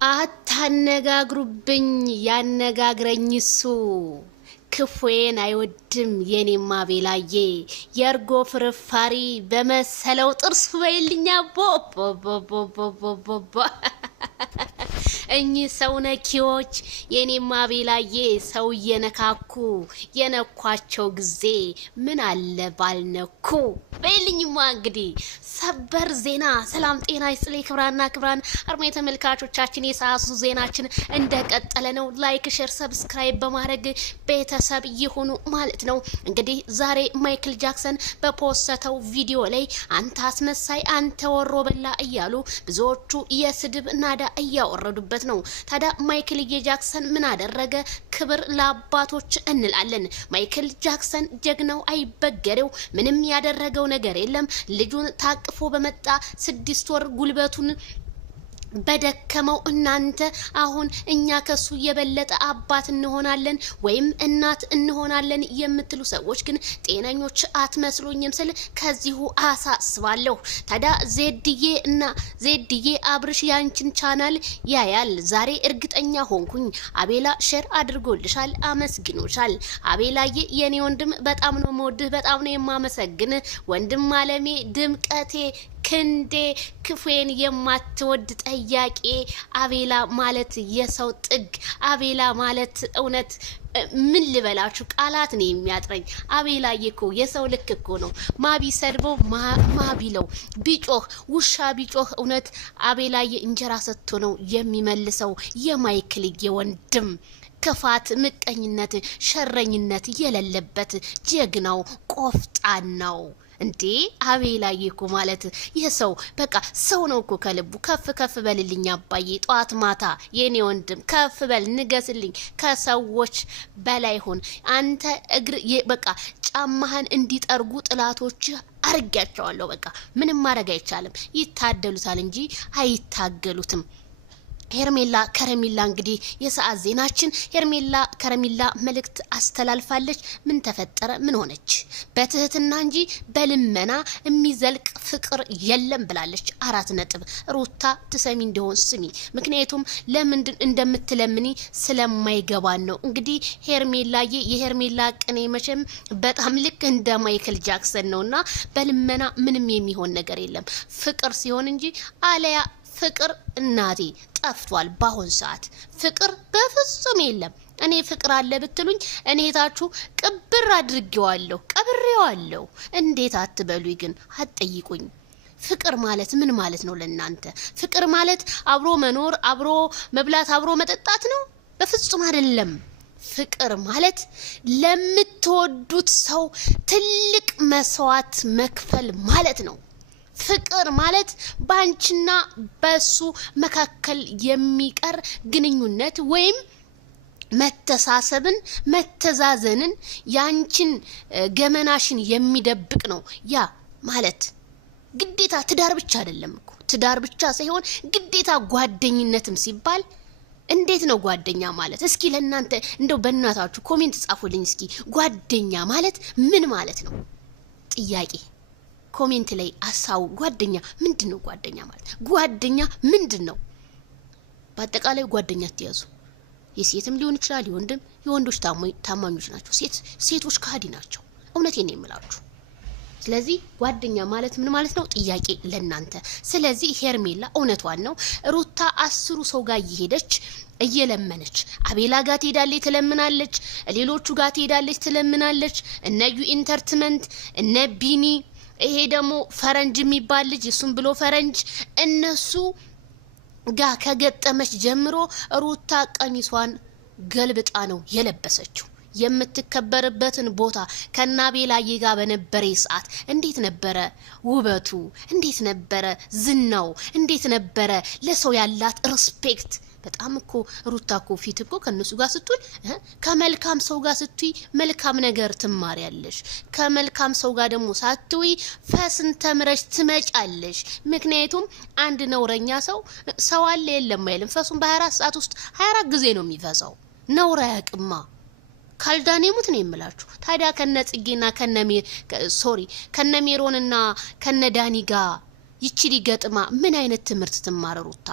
አታነጋግሩብኝ ያነጋግረኝሱ ክፉዬን አይወድም የኔማ ቤላዬ የርጎ ፍርፋሪ በመሰለው ጥርስ በይልኛ ቦቦቦቦቦቦ እኚህ ሰው ነኪዎች የኔማ ቤላዬ ሰው የነካኩ የነኳቸው ጊዜ ምን አለ ባልነኩ በይልኝማ። እንግዲህ ሰበር ዜና ሰላም ጤና ይስጥልኝ ክብራን አርማይ ተመልካቾቻችን የሰዓቱ ዜናችን እንደቀጠለ ነው። ላይክ ሼር ሰብስክራይብ በማድረግ ቤተሰብ ይሁኑ ማለት ነው። እንግዲህ ዛሬ ማይክል ጃክሰን በፖስተው ቪዲዮ ላይ አንተ አስመሳይ አንተ ወሮ በላ እያሉ ብዙዎቹ የስድብ ናዳ እያወረዱበት ነው። ታዲያ ማይክል ጃክሰን ምን አደረገ? ክብር ለአባቶች እንላለን። ማይክል ጃክሰን ጀግናው አይበገሬው ምንም ያደረገው ነገር የለም። ልጁን ታቅፎ በመጣ 6 ወር ጉልበቱን በደከመው እናንተ አሁን እኛ ከሱ የበለጠ አባት እንሆናለን ወይም እናት እንሆናለን የምትሉ ሰዎች ግን ጤነኞች አትመስሉኝም ስል ከዚሁ አሳስባለሁ። ታዲያ ዜድዬ አብርሽ ያንቺን ቻናል ያያል። ዛሬ እርግጠኛ ሆንኩኝ አቤላ ሼር አድርጎልሻል፣ አመስግኖሻል። አቤላዬ የኔ ወንድም በጣም ነው መወድህ፣ በጣም ነው የማመሰግን ወንድም አለሜ ድምቀቴ ክንዴ ክፉዬን የማትወድ ጠያቄ አቤላ ማለት የሰው ጥግ አቤላ ማለት እውነት ምን ልበላችሁ ቃላት ነው የሚያጥረኝ። አቤላዬ እኮ የሰው ልክ እኮ ነው። ማቢ ሰድበው ማቢለው ቢጮህ ውሻ ቢጮህ እውነት አቤላዬ እንጀራ ሰጥቶ ነው የሚመልሰው። የማይክልዬ ወንድም ክፋት፣ ምቀኝነት፣ ሸረኝነት የሌለበት ጀግናው ቆፍጣናው እንዴ አቤላዬ እኮ ማለት የሰው በቃ ሰው ነው እኮ ከልቡ። ከፍ በልልኝ አባዬ ጧት ማታ የኔ ወንድም ከፍ በል ንገስልኝ፣ ከሰዎች በላይ ሆን አንተ እግር በቃ ጫማህን እንዲጠርጉ ጥላቶች አርጋቸዋለሁ። በቃ ምንም ማድረግ አይቻልም። ይታደሉታል እንጂ አይታገሉትም። ሄርሜላ ከረሚላ እንግዲህ የሰዓት ዜናችን ሄርሜላ ከረሚላ መልእክት አስተላልፋለች። ምን ተፈጠረ? ምን ሆነች? በትህትና እንጂ በልመና የሚዘልቅ ፍቅር የለም ብላለች። 4 ነጥብ ሩታ ትሰሚ እንደሆን ስሚ። ምክንያቱም ለምንድን እንደምትለምኒ ስለማይገባን ነው። እንግዲህ ሄርሜላዬ የሄርሜላ ቅኔ መቼም በጣም ልክ እንደ ማይክል ጃክሰን ነውና በልመና ምንም የሚሆን ነገር የለም ፍቅር ሲሆን እንጂ አለያ ፍቅር እናቴ ጠፍቷል። ባሁን ሰዓት ፍቅር በፍጹም የለም። እኔ ፍቅር አለ ብትሉኝ እኔ ታችሁ ቅብር አድርጌዋለሁ ቀብሬዋለሁ። እንዴት አትበሉኝ ግን አትጠይቁኝ። ፍቅር ማለት ምን ማለት ነው ለናንተ? ፍቅር ማለት አብሮ መኖር፣ አብሮ መብላት፣ አብሮ መጠጣት ነው? በፍጹም አይደለም። ፍቅር ማለት ለምትወዱት ሰው ትልቅ መስዋዕት መክፈል ማለት ነው። ፍቅር ማለት ባንቺና በሱ መካከል የሚቀር ግንኙነት ወይም መተሳሰብን መተዛዘንን ያንቺን ገመናሽን የሚደብቅ ነው። ያ ማለት ግዴታ ትዳር ብቻ አይደለም እኮ ትዳር ብቻ ሳይሆን ግዴታ ጓደኝነትም ሲባል እንዴት ነው ጓደኛ ማለት? እስኪ ለእናንተ እንደው በእናታችሁ ኮሜንት ጻፉልኝ እስኪ ጓደኛ ማለት ምን ማለት ነው? ጥያቄ ኮሜንት ላይ አሳው። ጓደኛ ምንድነው? ጓደኛ ማለት ጓደኛ ምንድነው? በአጠቃላይ ጓደኛ ትያዙ። የሴትም ሊሆን ይችላል የወንድም የወንዶች ታማኞች ናቸው። ሴቶች ካዲ ናቸው። እውነቴን ነው የምላችሁ። ስለዚህ ጓደኛ ማለት ምን ማለት ነው? ጥያቄ ለናንተ። ስለዚህ ሄርሜላ እውነቷን ነው። ሩታ 10 ሰው ጋር እየሄደች እየለመነች አቤላ ጋር ትሄዳለች ትለምናለች፣ ሌሎቹ ጋር ትሄዳለች ትለምናለች። እነ ዩ ኢንተርቴይንመንት እነ ቢኒ ይሄ ደግሞ ፈረንጅ የሚባል ልጅ እሱም ብሎ ፈረንጅ እነሱ ጋር ከገጠመች ጀምሮ ሩታ ቀሚሷን ገልብጣ ነው የለበሰችው። የምትከበርበትን ቦታ ከናቤላዬ ጋር በነበረ ሰዓት እንዴት ነበረ ውበቱ? እንዴት ነበረ ዝናው? እንዴት ነበረ ለሰው ያላት ሪስፔክት? በጣም እኮ ሩታ እኮ ፊት እኮ ከነሱ ጋር ስትውል ከመልካም ሰው ጋር ስትይ መልካም ነገር ትማሪያለሽ። ከመልካም ሰው ጋር ደግሞ ሳትውይ ፈስን ተምረሽ ትመጫለሽ። ምክንያቱም አንድ ነውረኛ ሰው አለ የለም አይልም። ፈሱን በ24 ሰዓት ውስጥ 24 ጊዜ ነው የሚፈሳው። ነውራ ያቅማ ካልዳኔሙት ነው የምላችሁ። ታዲያ ከነጽጌና ከነሜሮንና ከነዳኒ ጋር ይችሊ ገጥማ ምን አይነት ትምህርት ትማረ ሩታ?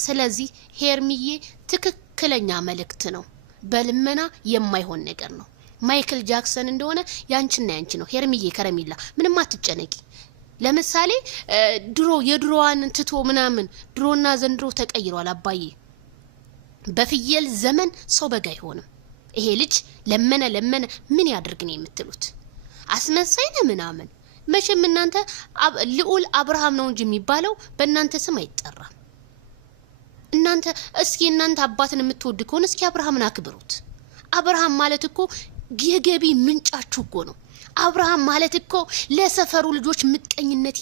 ስለዚህ ሄርሚዬ ትክክለኛ መልእክት ነው። በልመና የማይሆን ነገር ነው። ማይክል ጃክሰን እንደሆነ ያንቺና ያንቺ ነው። ሄርሚዬ ከረሚላ ምንም አትጨነቂ። ለምሳሌ ድሮ የድሮዋን ትቶ ምናምን ድሮና ዘንድሮ ተቀይሯል አባዬ። በፍየል ዘመን ሰው በጋ አይሆንም። ይሄ ልጅ ለመነ ምን ያድርግ ነው የምትሉት? አስመሳይነ ምናምን መቼም እናንተ ልዑል አብርሃም ነው እንጂ የሚባለው በእናንተ ስም አይጠራም። እናንተ እስኪ እናንተ አባትን የምትወድ ከሆነ እስኪ አብርሃምን አክብሩት። አብርሃም ማለት እኮ የገቢ ምንጫችሁ እኮ ነው። አብርሃም ማለት እኮ ለሰፈሩ ልጆች ምቀኝነት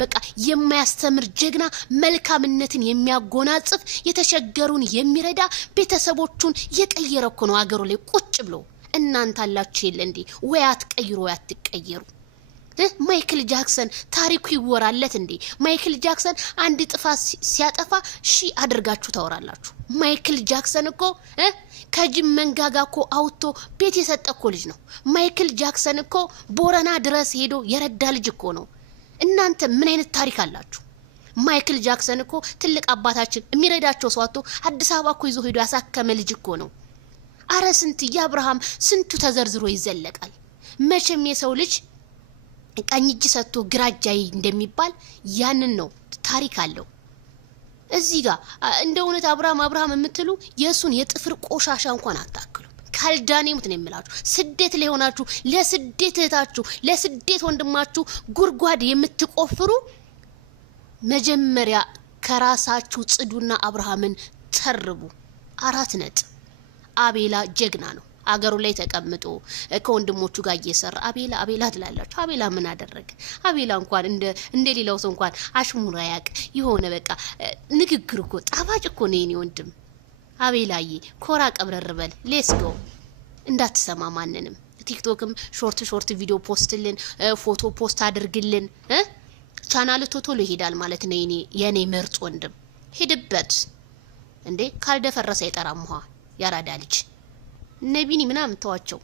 በቃ የማያስተምር ጀግና፣ መልካምነትን የሚያጎናጽፍ፣ የተቸገሩን የሚረዳ፣ ቤተሰቦቹን የቀየረ እኮ ነው አገሩ ላይ ቁጭ ብሎ። እናንተ አላችሁ የለ እንዴ? ወይ አትቀይሩ ወይ አትቀየሩ። ማይክል ጃክሰን ታሪኩ ይወራለት እንዴ? ማይክል ጃክሰን አንድ ጥፋት ሲያጠፋ አድርጋችሁ ታወራላችሁ። ማይክል ጃክሰን እኮ ከጅም መንጋጋ እኮ አውጥቶ ቤት የሰጠ እኮ ልጅ ነው። ማይክል ጃክሰን እኮ ቦረና ድረስ ሄዶ የረዳ ልጅ እኮ ነው። እናንተ ምን አይነት ታሪክ አላችሁ? ማይክል ጃክሰን እኮ ትልቅ አባታችን የሚረዳቸው ሰው አጥቶ አዲስ አበባ እኮ ይዞ ሄዶ ያሳከመ ልጅ እኮ ነው። አረ ስንት የአብርሃም ስንቱ ተዘርዝሮ ይዘለቃል። መቼም የሰው ልጅ ቀኝ እጅ ሰጥቶ ግራ እጅ እንደሚባል ያንን ነው ታሪክ አለው። እዚህ ጋር እንደ እውነት አብርሃም የምትሉ የሱን የጥፍር ቆሻሻ እንኳን አታክሉ። ካልዳኔሙት ነው የምላችሁ። ስደት ላይ ሆናችሁ ለስደት እህታችሁ ለስደት ወንድማችሁ ጉርጓድ የምትቆፍሩ መጀመሪያ ከራሳችሁ ጽዱና አብርሃምን ተርቡ። 4 ነጥብ። አቤላ ጀግና ነው። አገሩ ላይ ተቀምጦ ከወንድሞቹ ጋር እየሰራ አቤላ ትላላችሁ። አቤላ ምን አደረገ? አቤላ እንኳን እንደ ሌላው ሰው እንኳን አሽሙራ ያቅ የሆነ በቃ ንግግር እኮ ጣፋጭ እኮ ነው የኔ ወንድም። አቤላዬ ኮራ ቀብረር በል። ሌትስ ጎ። እንዳትሰማ ማንንም። ቲክቶክም ሾርት ቪዲዮ ፖስትልን፣ ፎቶ ፖስት አድርግልን። ቻናል ቶሎ ይሄዳል ማለት ነው የኔ ምርጥ ወንድም። ሄድበት እንዴ ካልደፈረሰ አይጠራም ውሃ። ያራዳ ልጅ ነቢኒ ምናምን ተዋቸው።